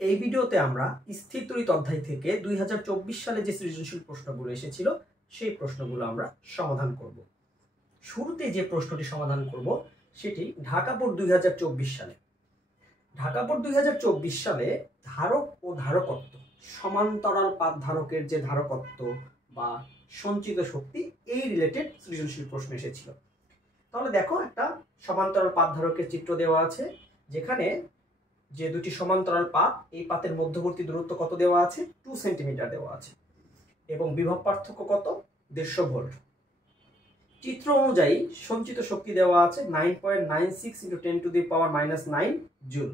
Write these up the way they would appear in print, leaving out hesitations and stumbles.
এই ভিডিওতে আমরা স্থির তড়িৎ অধ্যায় থেকে 2024 সালে যে সৃজনশীল প্রশ্নগুলো এসেছিল সেই প্রশ্নগুলো আমরা সমাধান করব। শুরুতে যে প্রশ্নটি সমাধান করব সেটি ঢাকা বোর্ড 2024 সালে। ঢাকা বোর্ড 2024 সালে ধারক ও ধারকত্ব, সমান্তরাল পাত ধারকের যে ধারকত্ব বা সঞ্চিত শক্তি, এই রিলেটেড সৃজনশীল প্রশ্ন এসেছিল। তাহলে দেখো, একটা সমান্তরাল পাত ধারকের চিত্র দেওয়া আছে, যেখানে যে দুটি সমান্তরাল পাত, এই পাতের মধ্যবর্তী দূরত্ব কত দেওয়া আছে? 2 সেন্টিমিটার দেওয়া আছে এবং বিভব পার্থক্য কত? 150 ভোল্ট। চিত্র অনুযায়ী সঞ্চিত শক্তি দেওয়া আছে 9.96 × 10⁻⁻9 জুল।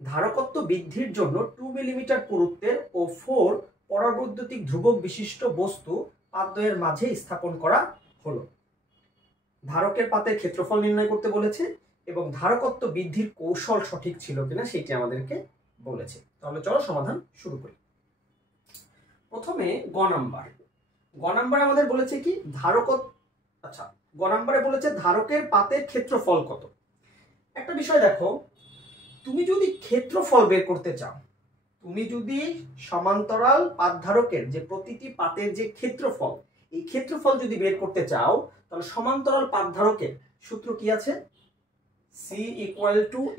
ধারকত্ব বৃদ্ধির জন্য 2 মিলিমিটার পুরুত্বের ও 4 পরাবৈদ্যুতিক ধ্রুবক বিশিষ্ট বস্তু পাতদ্বয়ের মাঝে স্থাপন করা হলো। ধারকের পাতের ক্ষেত্রফল নির্ণয় করতে বলেছে এবং ধারকত্ব বৃদ্ধির কৌশল সঠিক ছিল কিনা সেটি আমাদেরকে বলেছে। তাহলে চলো সমাধান শুরু করি। প্রথমে গ নাম্বার আমাদের বলেছে কি? গ নাম্বারে বলেছে ধারকের পাতের ক্ষেত্রফল কত। একটা বিষয় দেখো, তুমি যদি ক্ষেত্রফল বের করতে চাও, তুমি যদি সমান্তরাল পাত ধারকের যে প্রতিটি পাতের যে ক্ষেত্রফল, এই ক্ষেত্রফল যদি বের করতে চাও, তাহলে সমান্তরাল পাত ধারকের সূত্র কি আছে? C =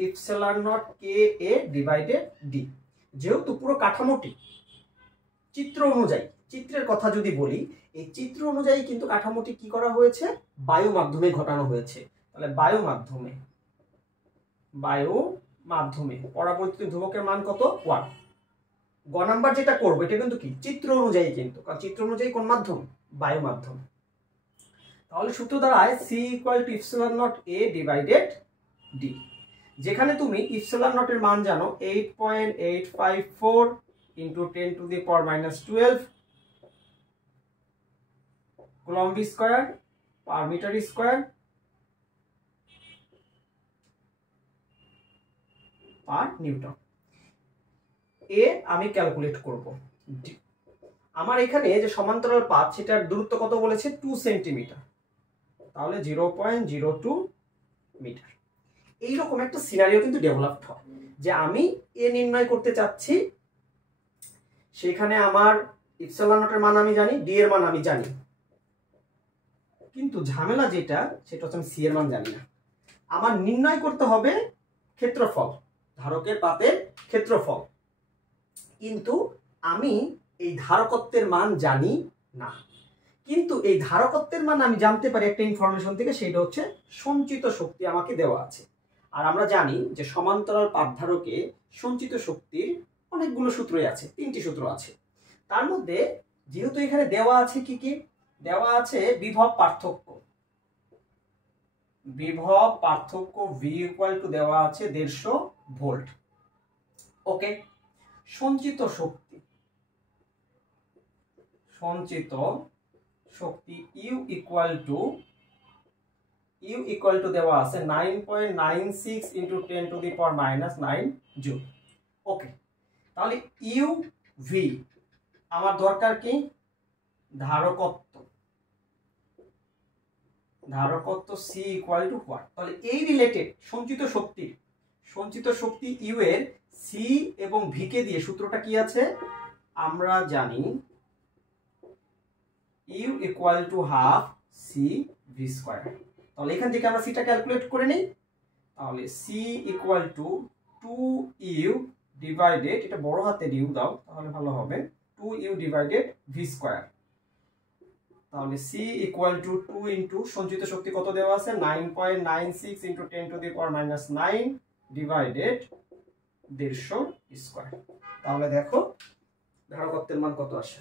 ε0 KA/D। যেহেতু পুরো কাঠামোটি চিত্র অনুযায়ী, চিত্রের কথা যদি বলি, এই চিত্র অনুযায়ী কিন্তু কাঠামোটি কি করা হয়েছে? বায়ু মাধ্যমে ঘটানো হয়েছে। তাহলে বায়ু মাধ্যমে পরাবৈদ্যুতিক ধ্রুবকের মান কত? 1। গ নাম্বার যেটা করবো এটা কিন্তু কি? চিত্র অনুযায়ী, কিন্তু কারণ চিত্র অনুযায়ী কোন মাধ্যম? বায়ু মাধ্যম। তাহলে সূত্র দাঁড়ায় C = ε0A/D, যেখানে তুমি ε0 এর মান জানো 8.854 × 10⁻⁻12 coulomb square per metre square per newton. এ আমি ক্যালকুলেট করব। আমার এখানে যে সমান্তরাল পাত, সেটার দূরত্ব কত বলেছে? 2 সেন্টিমিটার। তাহলে 0.02 মিটার। এইরকম একটা সিনারিও কিন্তু ডেভেলপড হয় যে আমি এ নির্ণয় করতে চাচ্ছি, সেখানে আমার ε0 এর মান আমি জানি, ডি এর মান আমি জানি, কিন্তু ঝামেলা যেটা সেটা হচ্ছে আমি সি এর মান জানি না। আমার নির্ণয় করতে হবে ক্ষেত্রফল, ধারকের পাতের ক্ষেত্রফল, কিন্তু আমি এই ধারকত্বের মান জানি না। কিন্তু এই ধারকত্বের মান আমি জানতে পারি একটা ইনফরমেশন থেকে, সেটা হচ্ছে সঞ্চিত শক্তি আমাকে দেওয়া আছে। আর আমরা জানি যে সমান্তরাল পাত ধারকে সঞ্চিত শক্তির অনেকগুলো সূত্রই আছে, 3টি সূত্র আছে। তার মধ্যে যেহেতু এখানে দেওয়া আছে কি কি? দেওয়া আছে বিভব পার্থক্য। V = দেওয়া আছে 150 ভোল্ট। ওকে। সঞ্চিত শক্তি U = দেওয়া আছে 9.96 × 10⁻⁻9 জুল। ওকে। তাহলে UV আমার দরকার কি? ধারকত্ব C = what? তাহলে এই রিলেটেড সঞ্চিত শক্তি U এর C এবং V কে দিয়ে সূত্রটা কি আছে? আমরা জানি U = ½ CV²। তাহলে এখান থেকে আমরা সিটা ক্যালকুলেট করে নেই। তাহলে C = 2U ডিভাইডেড, এটা বড় হাতে U দাও তাহলে ভালো হবে, 2U / V²। তাহলে C = 2 × সঞ্চিত শক্তি কত দেওয়া আছে? 9.96 × 10⁻⁻9 ডিভাইডেড 150² তাহলে দেখো ধারকত্বের মান কত আসে?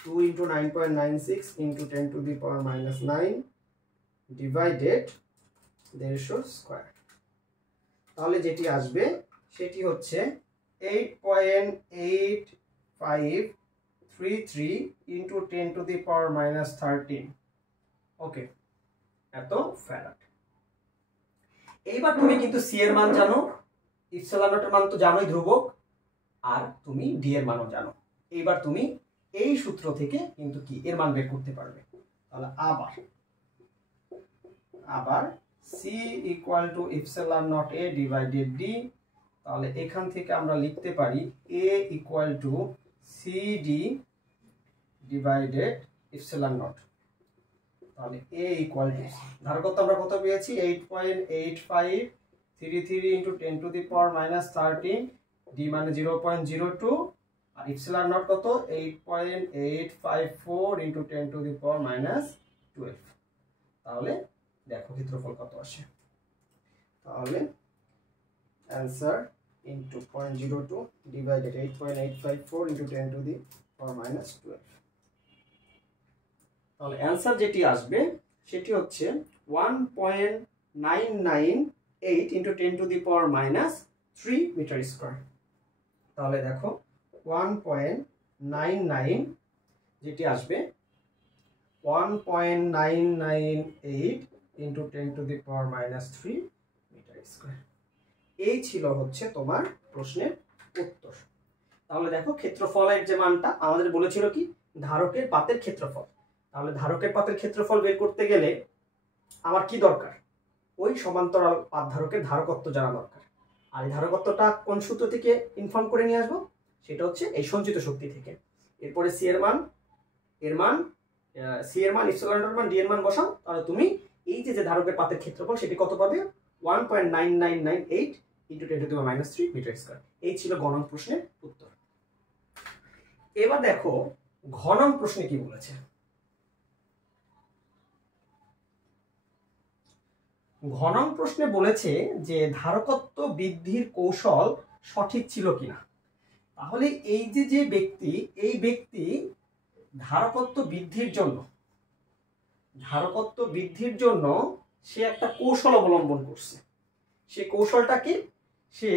2 × 9.96 × 10⁻⁹ ডিভাইডেড 150²। তাহলে যেটি আসবে সেটি হচ্ছে 8.8533 × 10⁻⁻13। ওকে, এত ফ্যারাড। এইবার তুমি কিন্তু সি এর মান জানো, ε0 এর মান তো জানোই ধ্রুবক, আর তুমি ডি এর মানও জানো। এইবার তুমি এই সূত্র থেকে কিন্তু কি এর মান বের করতে পারবে। তাহলে আবার C = ε0A/D তাহলে এখান থেকে আমরা লিখতে পারি a equal to CD divided epsilon not. তাহলে a ইকুয়াল টু ধারকত্ব আমরা কত পেয়েছি 8.8533 into 10 to the power minus 13, D মানে 0.02, আর ইপসিলন নট কত 8.854 into 10 to the power minus 12। তাহলে দেখো ক্ষেত্রফল কত আসে। তাহলে answer into 0.02 divided 8.854 into 10 to the power minus 12। তাহলে অ্যান্সার যেটি আসবে সেটি হচ্ছে 1.998 into 10 to the power minus 3 metre square. তাহলে দেখো 1.99 যেটি আসবে 1.998 into 10 to the power minus 3 metre square. এই ছিল হচ্ছে তোমার প্রশ্নের উত্তর। তাহলে দেখো ক্ষেত্রফলের যে মানটা আমাদের বলেছিল কি ধারকের পাতের ক্ষেত্রফল। তাহলে ধারকের পাতের ক্ষেত্রফল বের করতে গেলে আমার কি দরকার, ওই সমান্তরাল পাত ধারকের ধারকত্ব জানা দরকার। আর এই ধারকত্বটা কোন সূত্র থেকে ইনফর্ম করে নিয়ে আসবো, সেটা হচ্ছে এই সঞ্চিত শক্তি থেকে। এরপরে সি এর মান ইপসিলন এর মান ডি এর মান বসাও, তাহলে তুমি এই যে ধারকের পাতের ক্ষেত্রফল সেটি কত পাবে 1.9998 into 10 to the power minus 3 metre square. এই ছিল গ নং প্রশ্নের উত্তর। এবার দেখো ঘ নং প্রশ্নে কি বলেছে। ঘ নং প্রশ্নে বলেছে যে ধারকত্ব বৃদ্ধির কৌশল সঠিক ছিল কিনা। তাহলে এই যে ব্যক্তি ধারকত্ব বৃদ্ধির জন্য সে একটা কৌশল অবলম্বন করছে। সে কৌশলটা কি, সে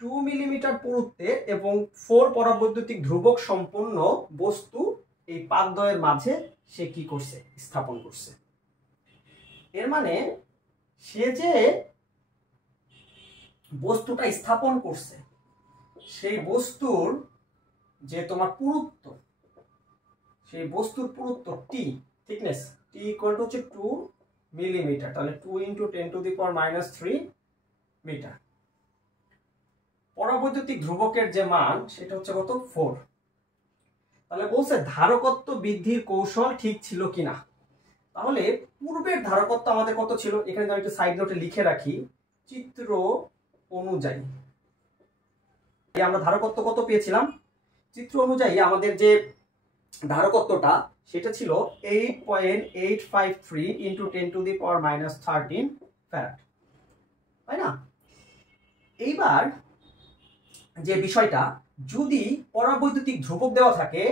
2 মিলিমিটার পুরুত্বে এবং 4 পরাবৈদ্যুতিক ধ্রুবক সম্পন্ন বস্তু এই পাতদ্বয়ের মাঝে সে কি করছে, স্থাপন করছে। এর মানে সে যে বস্তুটা স্থাপন করছে সেই বস্তুর যে তোমার পুরুত্ব, সেই বস্তুর পুরুত্ব টি, থিকনেস টি ইকুয়াল টু হচ্ছে 2 মিলিমিটার। তাহলে 2 into 10 to the power minus 3 metre. পরাবৈদ্যুতিক ধ্রুবকের যে মান সেটা হচ্ছে কত 4। তাহলে বলছে ধারকত্ব বৃদ্ধির কৌশল ঠিক ছিল কিনা। তাহলে পূর্বের ধারকত্ব আমাদের কত ছিল, এখানে আমি একটু সাইড নোটে লিখে রাখি, চিত্র অনুযায়ী আমরা ধারকত্ব কত পেয়েছিলাম। চিত্র অনুযায়ী আমাদের যে ধারকত্বটা সেটা ছিল 8.853 into 10 to the power minus 13 farad, তাই না। এইবার যে বিষয়টা, যদি পরাবৈদ্যুতিক ধ্রুবক দেওয়া থাকে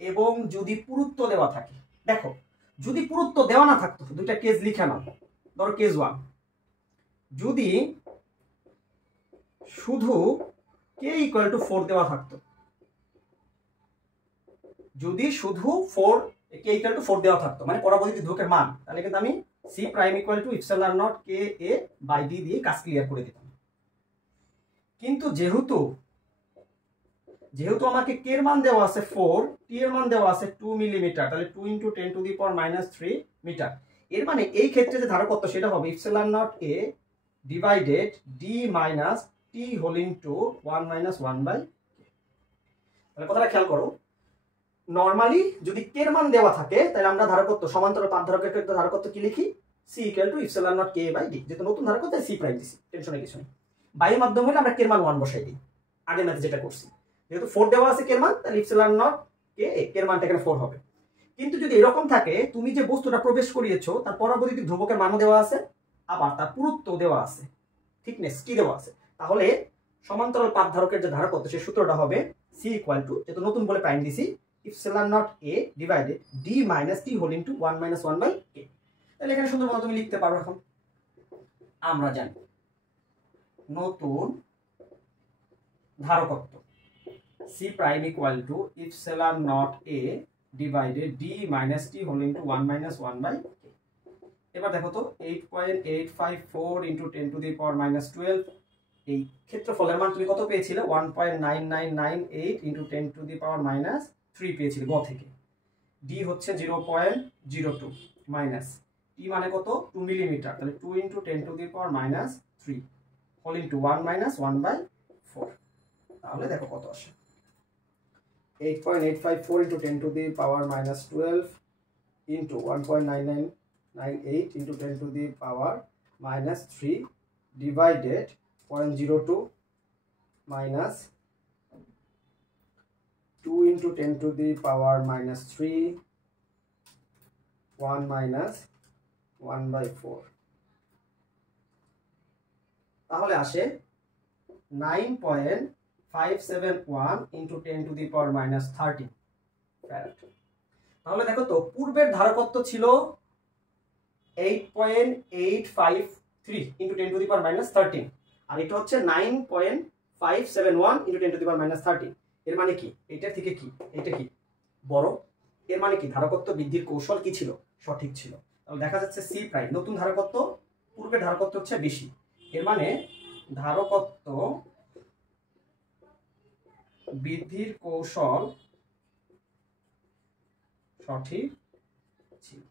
এবং যদি পুরুত্ব দেওয়া থাকে, দেখো যদি পুরুত্ব দেওয়া না থাকতো, দুইটা কেস লিখে নাও। ধরো কেস 1, যদি শুধু কে ইকুয়াল টু 4 দেওয়া থাকতো, যদি শুধু কে ইকুয়াল টু 4 দেওয়া থাকতো মানে পরাবৈদ্যুতিক ধ্রুবকের মান, তাহলে কিন্তু আমি C prime equal to epsilon naught K A by D দিয়ে কাজ ক্লিয়ার করে দিতাম। কিন্তু যেহেতু আমাকে কে এর মান দেওয়া আছে 4, টি এর মান দেওয়া আছে 2 মিলিমিটার, তাহলে 2 into 10 to the power minus 3 metre. এর মানে এই ক্ষেত্রে যে ধারকত্ব সেটা হবে epsilon naught A divided D minus T whole into 1 minus 1 by K. তাহলে কথাটা খেয়াল করো, নরমালি যদি কে এর মান দেওয়া থাকে তাহলে আমরা ধারকত্ব সমান্তরাল পাত ধারকের ক্ষেত্রে ধারকত্ব কি লিখি, C equal to epsilon naught K by D. যেহেতু নতুন ধারকত্ব সি প্রাইম দিছি, টেনশনের কিছু নেই। বাইরের মাধ্যমে হলে আমরা কে এর মান 1 বসাই দিই, আগের ম্যাথে যেটা করছি। যেহেতু 4 দেওয়া আছে কে এর মান, তাহলে ইপসিলন নট কে এর মানটা এখানে 4 হবে। কিন্তু যদি এরকম থাকে, তুমি যে বস্তুটা প্রবেশ করিয়েছো তার পরাবৈদ্যুতিক ধ্রুবকের মানও দেওয়া আছে, আবার তার পুরুত্ব দেওয়া আছে, থিকনেস কি দেওয়া আছে, তাহলে সমান্তরাল পাত ধারকের যে ধারকত্ব সেই সূত্রটা হবে সি ইকুয়াল টু, যেহেতু নতুন বলে প্রাইম দিছি, epsilon naught A divided D minus T whole into 1 minus 1 by K. তাহলে এখানে সুন্দর মতো তুমি লিখতে পারো। এখন আমরা জানি নতুন ধারকত্ব C prime equal to epsilon naught A divided D minus T whole into 1 minus 1 by K. এবার দেখো তো 8.854 into 10 to the power minus 12, এই ক্ষেত্রফলের মান তুমি কত পেয়েছিলে 1.9998 into 10 to the power minus 3 পেয়েছিলে গ থেকে। ডি হচ্ছে 0.02 মাইনাস টি মানে কত 2 মিলিমিটার, তাহলে 2 into 10 to the power minus 3 whole into 1 minus 1 by 4। তাহলে দেখো কত আসে, 8.854 into 10 to the power minus 12 into 1.9998 into 10 to the power minus 3 divided 0.02 minus 2 into 10 to the power minus 3 1 minus 1/4। তাহলে আসে 9.571 into 10 to the power minus 13 farad. তাহলে দেখো তো পূর্বের ধারকত্ব ছিল 8.853 into 10 to the power minus 13, আর এটা হচ্ছে 9.571 into 10 to the power minus 13। এর মানে কি এটার থেকে কি এটা কি বড়, এর মানে কি ধারকত্ব বৃদ্ধির কৌশল কি ছিল, সঠিক ছিল। তাহলে দেখা যাচ্ছে সি প্রাইম, নতুন ধারকত্ব পূর্বের ধারকত্ব হচ্ছে বেশি, এর মানে ধারকত্ব বৃদ্ধির কৌশল সঠিক ছিল।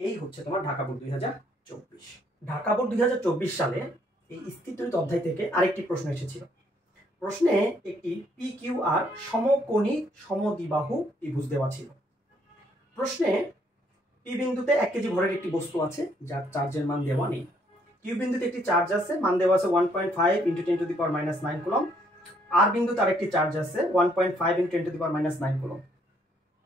এই হচ্ছে তোমার ঢাকা বোর্ড 2024। ঢাকা বোর্ড 2024 সালে এই স্থিতিতরিত অধ্যায় থেকে আরেকটি প্রশ্ন এসেছিল। প্রশ্নে একটি পি কিউ আর সমকোণী সমদ্বিবাহু ত্রিভুজ দেওয়া ছিল। প্রশ্নে পি বিন্দুতে 1 কেজি ভরের একটি বস্তু আছে যার চার্জের মান দেওয়া নেই। কিউ বিন্দুতে একটি চার্জ আছে, মান দেওয়া আছে 1.5 into 10 to the power minus 9 coulomb. আর বিন্দুতে আরেকটি চার্জ আছে 1.5 into 10 to the power minus 9 coulomb.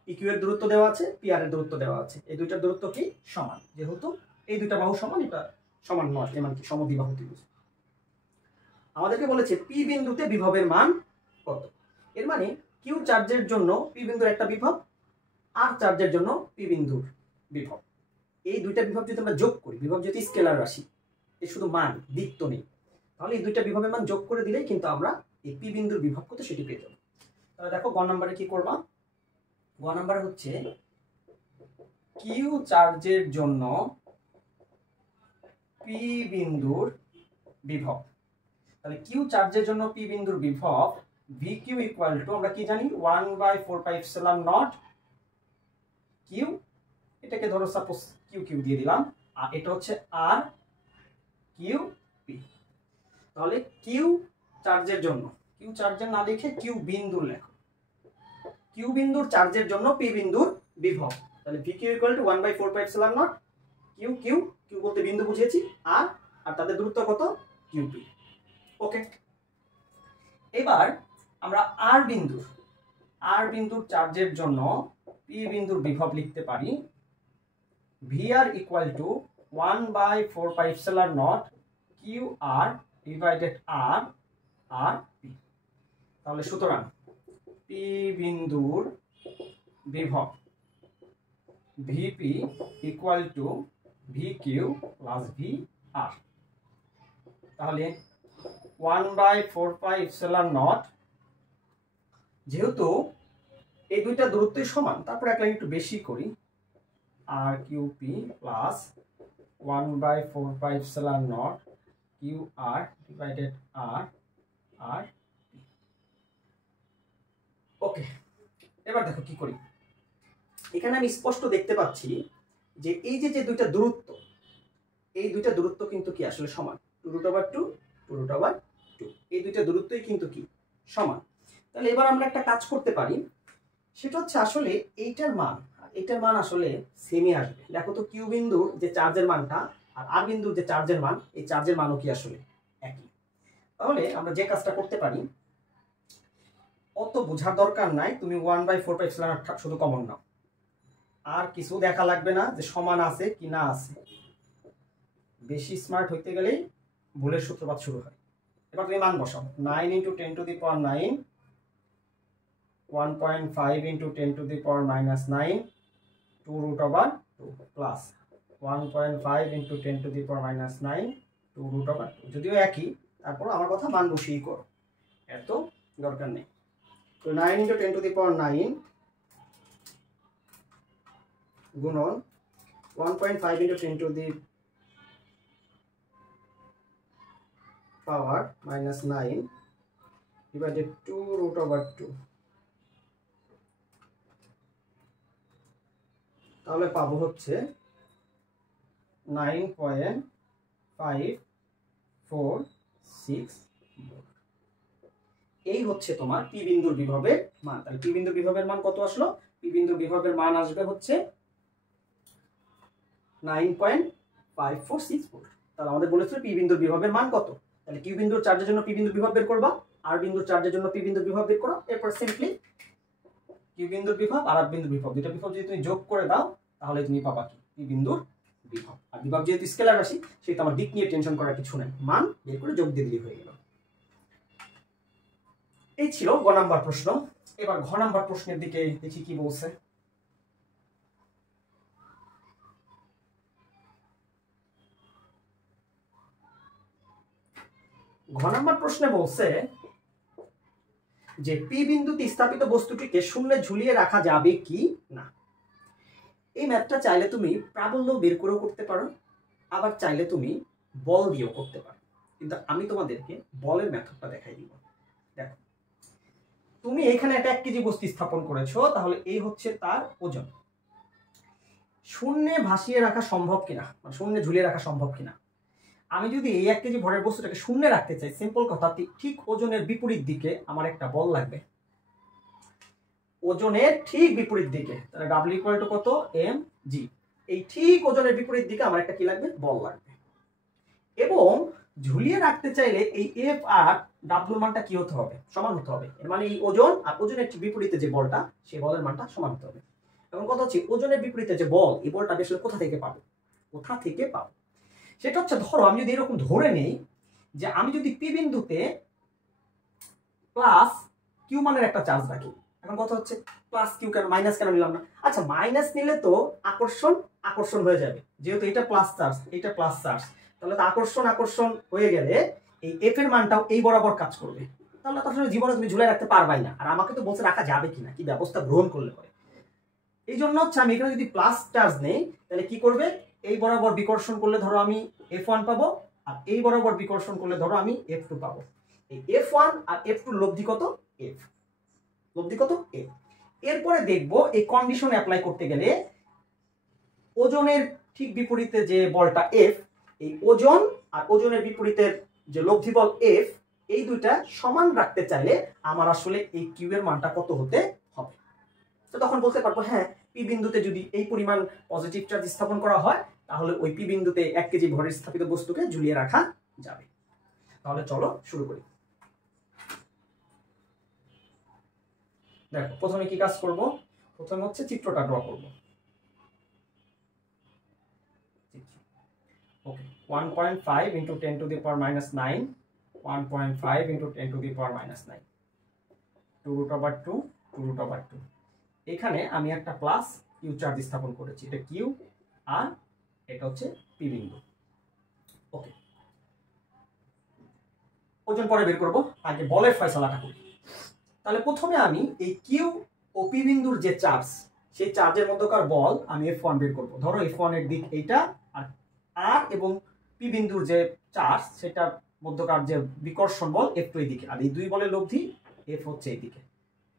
P Q এর দূরত্ব দেওয়া আছে, পি আর এর দূরত্ব দেওয়া আছে। এই দুইটার দূরত্ব কি সমান, যেহেতু এই দুইটা বাহু সমান, এটা সমান নয়, এর মানে কি সমদ্বিবাহু ত্রিভুজ। আমাদেরকে বলেছে পি বিন্দুতে বিভবের মান কত। এর মানে কিউ চার্জের জন্য পি বিন্দুর একটা বিভব, আর চার্জের জন্য পি বিন্দুর বিভব। এই দুইটা বিভব যদি আমরা যোগ করি, বিভব যদি স্কেলার রাশি, এই শুধু মান দিক তো নেই, তাহলে এই দুইটা বিভবের মান যোগ করে দিলেই কিন্তু আমরা এই পি বিন্দুর বিভব কত সেটি পেয়ে যাব। তাহলে দেখো গ নম্বরে কি করবা, গ নম্বরে হচ্ছে কিউ চার্জের জন্য পি বিন্দুর বিভব। তাহলে কিউ চার্জের জন্য পি বিন্দুর বিভব ভি কিউ ইকুয়াল টু আমরা কি জানি 1/4πε0 কিউ, এটাকে ধরো সাপোজ কিউ কিউ দিয়ে দিলাম, আর এটা হচ্ছে আর কিউ পি। তাহলে কিউ চার্জের জন্য, কিউ চার্জের না লিখে কিউ বিন্দুর লেখো, কিউ বিন্দুর চার্জের জন্য পি বিন্দুর বিভব। তাহলে V Q equal to 1/4πε0 Q Q, Q বলতে বিন্দু বুঝিয়েছি, আর তাদের দূরত্ব কত কিউ পি। ওকে, এবার আমরা আর বিন্দুর চার্জের জন্য পি বিন্দুর বিভব লিখতে পারি V R equal to 1/4πε0 Q R divided R R P. তাহলে সুতরাং পি বিন্দুর বিভব VP equal to V Q plus V R. তাহলে 1/4πε0, যেহেতু এই দুইটা দূরত্বই সমান, তারপর এক লাইন একটু বেশি করি, আর Q P plus 1/4πε0 Q R divided R R P. ওকে, এবার দেখো কি করি। এখানে আমি স্পষ্ট দেখতে পাচ্ছি যে এই যে দুইটা দূরত্ব, এই দুইটা দূরত্ব কিন্তু কি আসলে সমান, 2√2 2√2, এই দুইটা দূরত্বই কিন্তু কি সমান। তাহলে এবার আমরা একটা কাজ করতে পারি, সেটা হচ্ছে আসলে এইটার মান আসলে সেমই আসবে। দেখো তো কিউ বিন্দুর যে চার্জের মানটা আর আর বিন্দুর যে চার্জের মান, এই চার্জের মানও কি আসলে একই। তাহলে আমরা যে কাজটা করতে পারি, অত বোঝার দরকার নাই, তুমি 1/4πε0 শুধু কমন নাও, আর কিছু দেখা লাগবে না যে সমান আছে কি না আছে। বেশি স্মার্ট হইতে গেলেই ভুলের সূত্রপাত শুরু হয়। এবার তুমি মান বসাও, 9 into 10 to the power 9, 1.5 into 10 to the power minus 9, 2√2 plus 1.5 into 10 to the power minus 9, 2√2। যদিও একই, তারপর আমার কথা মান বসিয়েই করো, এত দরকার নেই। তো 9 into 10 to the power 9 গুণন 1.5 into 10 to the power minus 9 divided 2√2। তাহলে পাবো হচ্ছে 9.546 ভোল্ট। এই হচ্ছে তোমার পি বিন্দুর বিভবের মান। তাহলে পি বিন্দুর বিভবের মান কত আসলো? পি বিন্দুর বিভবের মান আসবে হচ্ছে 9.546 ভোল্ট। তাহলে আমাদের বলেছিল পি বিন্দুর বিভবের মান কত। তাহলে কিউ বিন্দুর চার্জের জন্য পি বিন্দুর বিভব বের করবা, আর বিন্দুর চার্জের জন্য পি বিন্দুর বিভব বের করো। এরপর সিম্পলি কিউ বিন্দুর বিভব আর বিন্দুর বিভব, দুটো বিভব যদি তুমি যোগ করে দাও তাহলে তুমি পাবা কি পি বিন্দুর বিভব। আর বিভব যেহেতু স্কেলার রাশি সেটা আমার দিক নিয়ে টেনশন করার কিছু নেই, মান বের করে যোগ দিয়ে দিলেই হয়ে গেল। এই ছিল গ নাম্বার প্রশ্ন। এবার ঘ নাম্বার প্রশ্নের দিকে দেখি কি বলছে। ঘ নাম্বার প্রশ্নে বলছে যে পি বিন্দুতে স্থাপিত বস্তুটিকে শূন্যে ঝুলিয়ে রাখা যাবে কি না। এই ম্যাথটা চাইলে তুমি প্রাবল্য বের করেও করতে পারো, আবার চাইলে তুমি বল দিয়েও করতে পারো, কিন্তু আমি তোমাদেরকে বলের মেথডটা দেখাই দিব। দেখো, তুমি এখানে একটা 1 কেজি বস্তু স্থাপন করেছো, তাহলে এই হচ্ছে তার ওজন। শূন্যে ভাসিয়ে রাখা সম্ভব কিনা, মানে শূন্যে ঝুলিয়ে রাখা সম্ভব কিনা। আমি যদি এই 1 কেজি ভরের বস্তুটাকে শূন্যে রাখতে চাই, সিম্পল কথা, ঠিক ওজনের বিপরীত দিকে আমার একটা বল লাগবে। ওজনের ঠিক বিপরীত দিকে, তাহলে ডাব্লিউ ইকুয়াল টু কত, এম জি। এই ঠিক ওজনের বিপরীত দিকে আমার একটা কি লাগবে, বল লাগবে। এবং ঝুলিয়ে রাখতে চাইলে এই এফ আর ডাব্লিউ মানটা কি হতে হবে, সমান হতে হবে। এর মানে এই ওজন আর ওজনের ঠিক বিপরীতে যে বলটা, সেই বলের মানটা সমান হতে হবে। এখন কথা হচ্ছে ওজনের বিপরীতে যে বল, এই বলটা আসলে কোথা থেকে পাবো, কোথা থেকে পাবো। সেটা হচ্ছে, ধরো আমি যদি এরকম ধরে নেই যে আমি যদি পি বিন্দুতে প্লাস কিউ মানের একটা চার্জ রাখি। এখন কথা হচ্ছে প্লাস কিউ কেন, মাইনাস কেন নিলাম না? আচ্ছা, মাইনাস নিলে তো আকর্ষণ আকর্ষণ হয়ে যাবে, যেহেতু এটা প্লাস চার্জ এটা প্লাস চার্জ, তাহলে তো আকর্ষণ আকর্ষণ হয়ে গেলে এই এফ এর মানটাও এই বরাবর কাজ করবে। তাহলে তো আসলে জীবনে তুমি ঝুলে রাখতে পারবাই না। আর আমাকে তো বলছে রাখা যাবে কিনা, কি ব্যবস্থা গ্রহণ করলে পরে। এই জন্য হচ্ছে আমি এখানে যদি প্লাস চার্জ নেই, তাহলে কি করবে, এই বরাবর বিকর্ষণ করলে ধরো আমি F1 পাবো, আর এই বরাবর বিকর্ষণ করলে ধরো আমি F2 পাবো। এই F1 আর F2 লব্ধি কত, F, লব্ধি কত, F। এরপরে দেখবো এই কন্ডিশন অ্যাপ্লাই করতে গেলে ওজনের ঠিক বিপরীতে যে বলটা F, এই ওজন আর ওজনের বিপরীতের যে লব্ধি বল F, এই দুইটা সমান রাখতে চাইলে আমার আসলে এই কিউ এর মানটা কত হতে হবে। তো তখন বলতে পারবো হ্যাঁ, পি বিন্দুতে যদি এই পরিমাণ পজিটিভ চার্জ স্থাপন করা হয়, তাহলে ওই পি বিন্দুতে 1 কেজি ভরের স্থাপিত বস্তুকে ঝুলিয়ে রাখা যাবে। তাহলে চলো শুরু করি। দেখো, প্রথমে কি কাজ করব, প্রথমে হচ্ছে চিত্রটা ড্র করব। ওকে, 1.5 × 10⁻⁹, 1.5 × 10⁻⁹, 2√2 2√2। এখানে আমি একটা প্লাস কিউ চার্জ স্থাপন করেছি, এটা কিউ আর এটা হচ্ছে পি বিন্দু। ওকে, ওজন পরে বের করব, আগে বলের ফয়সালাটা করি। তাহলে প্রথমে আমি এই কিউ ও পি বিন্দুর যে চার্জ, সেই চার্জের মধ্যকার বল আমি F1 বের করব। ধরো F1 এর দিক এইটা, আর এবং পি বিন্দুর যে চার্জ সেটার মধ্যকার যে বিকর্ষণ বল F2 এই দিকে, আর এই দুই বলের লব্ধি F হচ্ছে এই দিকে।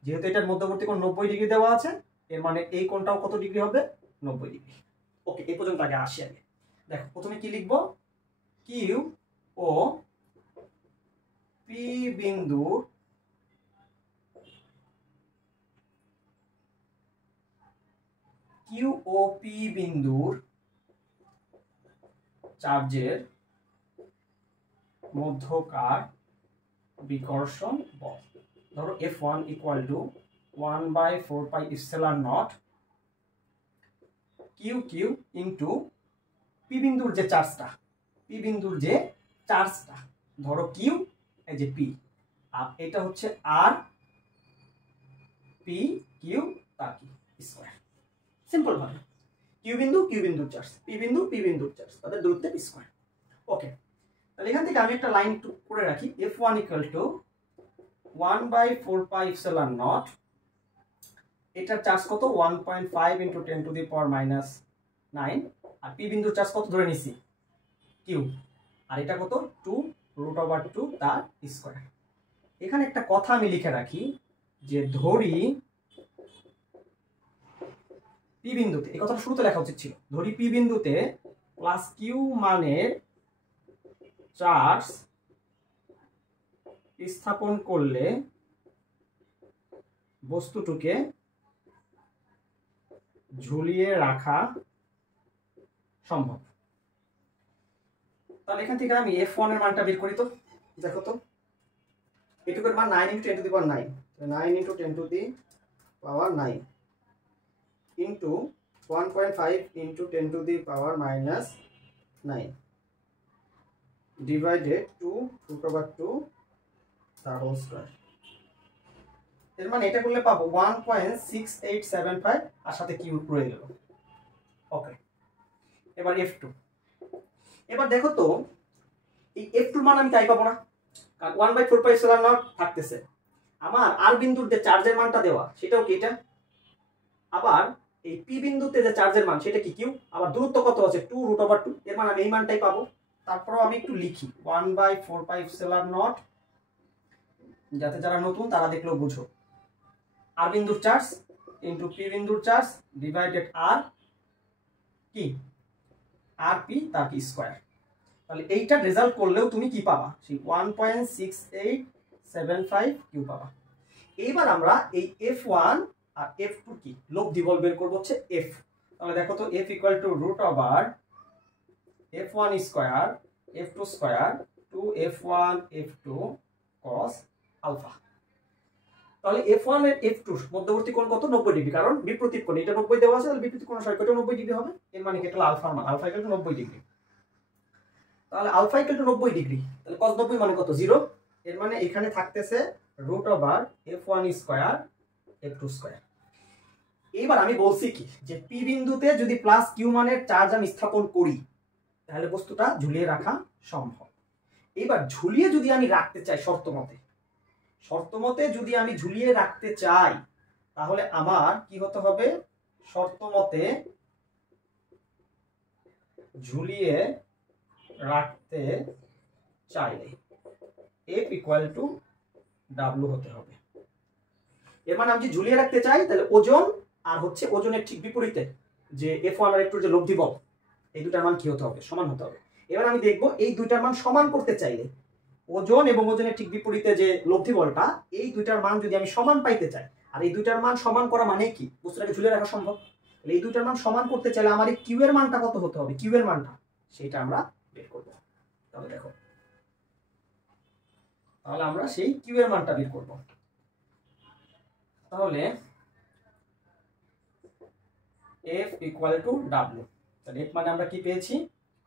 যেহেতু এটার মধ্যবর্তী কোণ 90 ডিগ্রি দেওয়া আছে, এর মানে এই কোণটাও কত ডিগ্রি হবে, 90 ডিগ্রি। ওকে, এই পর্যন্ত আগে আসি। আগে দেখো, প্রথমে কি লিখবো, কিউ ও পি বিন্দুর চার্জের মধ্যকার বিকর্ষণ বল। ধরো F1 = 1/4πε0 QQ ইন্টু পি বিন্দুর যে চার্জটা, পি বিন্দুর যে চার্জটা, ধরো কিউ, এই যে পি, আর এটা হচ্ছে আর পি কিউ তার কি স্কয়ার। সিম্পল ভাবে কিউ বিন্দুর চার্জ, পি বিন্দুর চার্জ, তাদের দূরত্বের স্কয়ার। ওকে, তাহলে এখান থেকে আমি একটা লাইন করে রাখি, F1 = 1/4πε0, এটার চার্জ কত, 1.5 × 10⁻⁹, আর পি বিন্দুর চার্জ কত ধরে নিছি, কিউ, আর এটা কত, 2√2 তার স্কয়ার। এখানে একটা কথা আমি লিখে রাখি যে ধরি পি বিন্দুতে, এই কথাটা শুরুতে লেখা উচিত ছিল, ধরি পি বিন্দুতে প্লাস কিউ মানের চার্জ স্থাপন করলে বস্তুটিকে ঝুলিয়ে রাখা সম্ভব। তাহলে এখান থেকে আমি F1 এর মানটা বের করি। তো দেখো তো, এটুকুর মান 9 × 10 to the power 9, 9 × 10 to the power 9 into 1.5 × 10 to the power -9 divided 2√2 তার হোল স্কয়ার। এর মানে এটা করলে পাবো 1.6875 আর সাথে কিউব রয়ে গেল। ওকে, এবার F2। এবার দেখো তো এই F2 মান আমি তাই পাবো না, কারণ 1/4πε0 থাকতেছে। আমার আর বিন্দুর যে চার্জের মানটা দেওয়া সেটাও কি এটা, আবার এই পি বিন্দুতে যে চার্জের মান সেটা কি কিউ, আবার দূরত্ব কত আছে 2√2, এর মানে আমি এই মানটাই পাবো। তারপরেও আমি একটু লিখি 1/4πε0, যাতে যারা নতুন তারা দেখলেও বুঝো। আর বিন্দুর চার্জ ইন্টু পি বিন্দুর চার্জ ডিভাইডেড আর কি, আর পি তার কি স্কয়ার। তাহলে এইটা রেজাল্ট করলেও তুমি কি পাবা, সেই 1.6875 কিউ পাবা। এইবার আমরা এই F1 আর F2 কি লব্ধি বল বের করব হচ্ছে F। তাহলে দেখো তো F = √F1 square F2 square 2F1 F2 cos alpha. তাহলে F1 এর F2 এর মধ্যবর্তী কোণ কত, 90 ডিগ্রি, কারণ বিপরীত কোণ এটা 90 দেওয়া আছে, তাহলে বিপরীত কোণ সরি কত 90 ডিগ্রি হবে। এর মানে কি এটা আলফার মান, আলফা = 90 ডিগ্রি। তাহলে আলফা = 90 ডিগ্রি, তাহলে cos 90 মানে কত 0। এর মানে এখানে থাকতেছে √F1 স্কয়ার F2 স্কয়ার। এবার আমি বলছি কি যে পি বিন্দুতে যদি প্লাস কিউ মানের চার্জ আমি স্থাপন করি তাহলে বস্তুটা ঝুলিয়ে রাখা সম্ভব। এবার ঝুলিয়ে যদি আমি রাখতে চাই শর্ত মতে যদি আমি ঝুলিয়ে রাখতে চাই তাহলে আমার কি হতে হবে, শর্ত মতে ঝুলিয়ে রাখতে চাইলে F = W হতে হবে। এর মানে আমি যদি ঝুলিয়ে রাখতে চাই তাহলে ওজন আর হচ্ছে ওজনের ঠিক বিপরীতে যে F1 আর F2 যে লব্ধি বল, এই দুটার মান কি হতে হবে, সমান হতে হবে। এবার আমি দেখব এই দুইটার মান সমান করতে চাইলে ওজন এবং ওজনের ঠিক বিপরীতে যে লব্ধি বলটা, এই দুইটার মান যদি আমি সমান পাইতে চাই, আর এই দুইটার মান সমান করা মানে কি বস্তুটাকে ঝুলিয়ে রাখা সম্ভব। তাহলে এই দুইটার মান সমান করতে চাইলে আমার এই কিউ এর মানটা কত হতে হবে, কিউ এর মানটা সেটা আমরা বের করব। তাহলে দেখো, তাহলে আমরা সেই কিউ এর মানটা বের করব। তাহলে F = W। তাহলে F মানে আমরা কি পেয়েছি,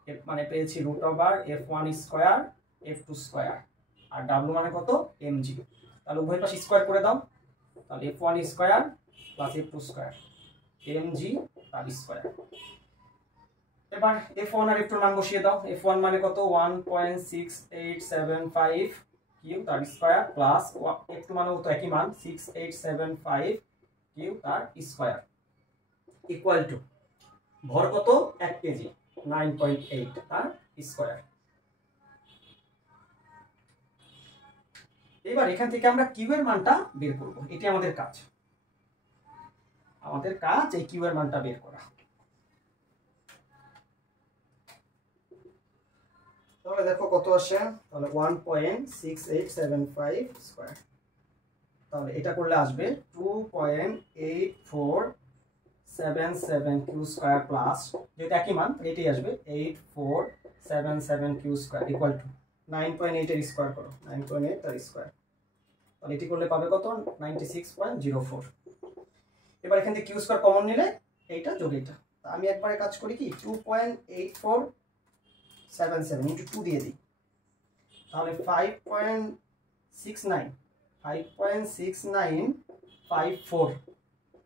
F মানে পেয়েছি √F1 স্কয়ার F2 স্কয়ার, আর W মানে কত mg। তাহলে উভয় পাশে স্কয়ার করে দাও, তাহলে F1 square plus F2 square mg তার স্কয়ার। এবার F1 আর F2 এর মান বসিয়ে দাও। F1 মানে কত 1.6875 কিউ তার স্কয়ার প্লাস F2 মানে তো একই মান 6875 কিউ তার স্কয়ার ইকুয়াল টু ভর কত 1 কেজি 9.8 তার স্কয়ার। এবার এখান থেকে আমরা কিউ এর মানটা বের করব, এটি আমাদের কাজ এই কিউ এর মানটা বের করা। তাহলে দেখো কত আসে, তাহলে 1.6875 স্কয়ার। তাহলে এটা করলে আসবে 2.8477 কিউ স্কয়ার প্লাস, যেটা একই মান এটাই আসবে 8477 কিউ স্কয়ার ইকুয়াল টু 9.8 এর স্কয়ার করো, 9.8 তার স্কয়ার। তাহলে এটি করলে পাবে কত 96.04। এবার এখান থেকে কিউ স্কয়ার কমন নিলে এইটা যোগ এইটা, আমি একবারে কাজ করি কি 2.8477 ইনটু 2 দিয়ে দিই, তাহলে 5.6954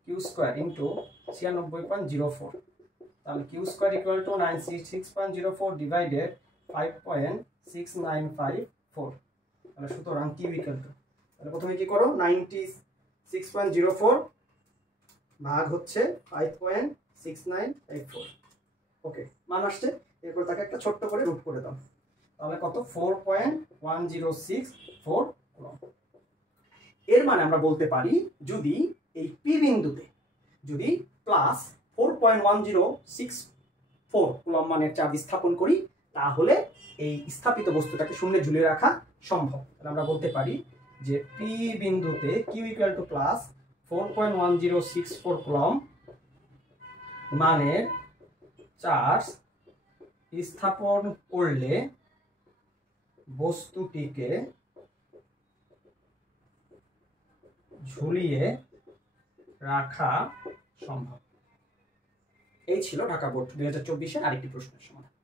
কিউ স্কয়ার ইনটু 96.04। তাহলে Q square equal to 96.04 divided 5.6954। তাহলে সুতরাং কিউ ইকুয়াল টু, তাহলে প্রথমে কি করো 96.04 ভাগ হচ্ছে 5.6954। ওকে, মান আসছে। এরপর তাকে একটা ছোট্ট করে রুট করে দাও, তাহলে কত 4.1064 কুলম্ব। এর মানে আমরা বলতে পারি যদি এই পি বিন্দুতে যদি প্লাস 4.1064 কুলম্ব মানের চার্জ স্থাপন করি তাহলে এই স্থাপিত বস্তুটাকে শূন্যে ঝুলিয়ে রাখা সম্ভব। তাহলে আমরা বলতে পারি যে পি বিন্দুতে Q equal to plus 4.1064 coulomb মানের চার্জ স্থাপন করলে বস্তুটিকে ঝুলিয়ে রাখা সম্ভব। এই ছিল ঢাকা বোর্ড 2024-এর আরেকটি প্রশ্নের সমাধান।